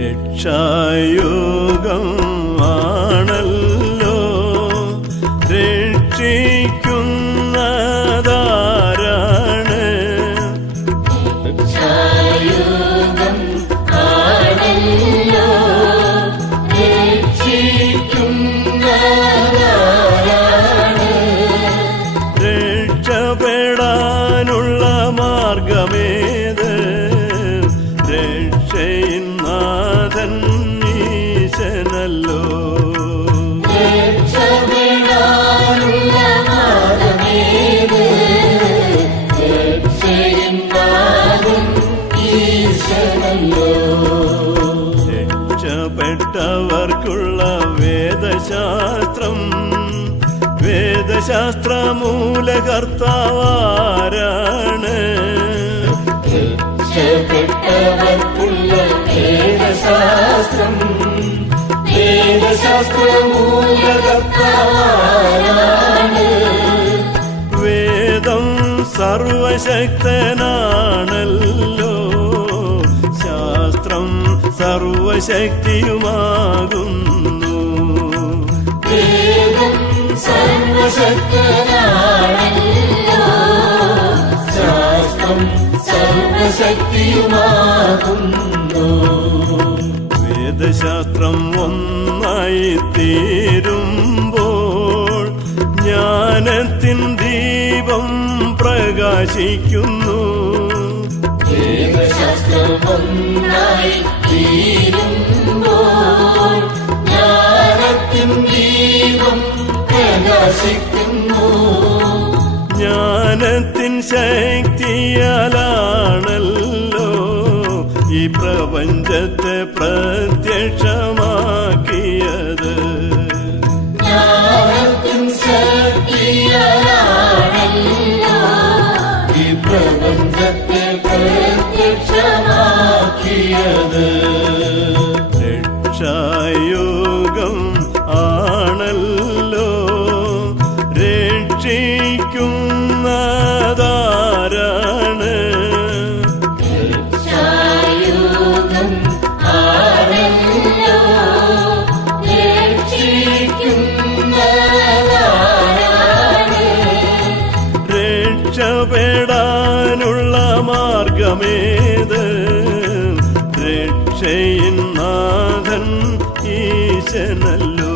രക്ഷായുഗം. രക്ഷപ്പെട്ടവർക്കുള്ള വേദശാസ്ത്രം. വേദശാസ്ത്ര മൂലകർത്താവാരാണ് രക്ഷപ്പെട്ടവർക്കുള്ള വേദശാസ്ത്രം. വേദശാസ്ത്രമൂലകർത്താവാണ് വേദം സർവശക്തനാണല്ലോ. ശാസ്ത്രം സർവശക്തിയുമാകുന്നു. വേദശാസ്ത്രം ഒന്നായി തീരുമ്പോൾ ജ്ഞാനത്തിൻ ദീപം പ്രകാശിക്കുന്നു. വേദശാസ്ത്രമൊന്നായി പ്രകാശിക്കുന്നു ജ്ഞാനത്തിൻ ശക്തിയാലാണല്ലോ ഈ പ്രപഞ്ചത്തെ പ്രത്യക്ഷമാക്കിയത്. ജ്ഞാനത്തിൻ ഈ പ്രപഞ്ചത്തെ പ്രത്യക്ഷമാക്കിയത്. മാർഗമേത് രക്ഷയിൻ നാഥൻ ഈശനല്ലോ.